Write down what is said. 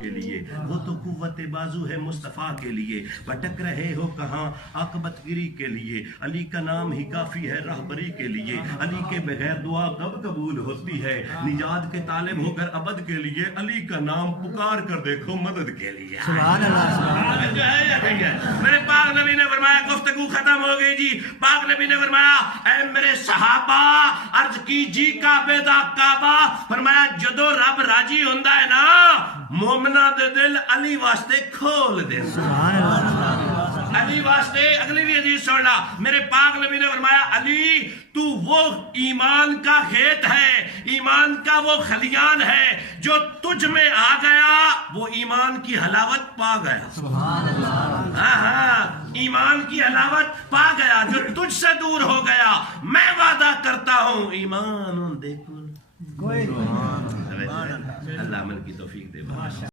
کے لیے وہ تو قوت بازو ہے مصطفیٰ کے لیے بھٹک رہے ہو کہاں عاقبت گری کے لیے علی کا نام ہی کافی ہے رہبری کے لیے علی کے بغیر دعا کب قبول ہوتی ہے نجات کے طالب ہو کر ابد کے لیے علی کا نام پکار کر دیکھو مدد کے لیے سبحان اللہ جو ہے میرے پاک نبی نے فرمایا گفتگو ختم ہو گئی جی پاک نبی نے فرمایا اے میرے صحابہ عرض کی جی کعبے دا کعبہ فرمایا جدو رب راضی ہوندا ہے نا مومنہ دے دل علی واسطے کھول دے علی واسطے اگلی بھی حدیث سننا میرے پاک نبی نے فرمایا علی تو وہ ایمان کا کھیت ہے ایمان کا وہ خلیان ہے جو تجھ میں آ گیا وہ ایمان کی حلاوت پا گیا سبحان اللہ ہاں ایمان کی حلاوت پا گیا جو تجھ سے دور ہو گیا میں وعدہ کرتا ہوں ایمان دیکھو کوئی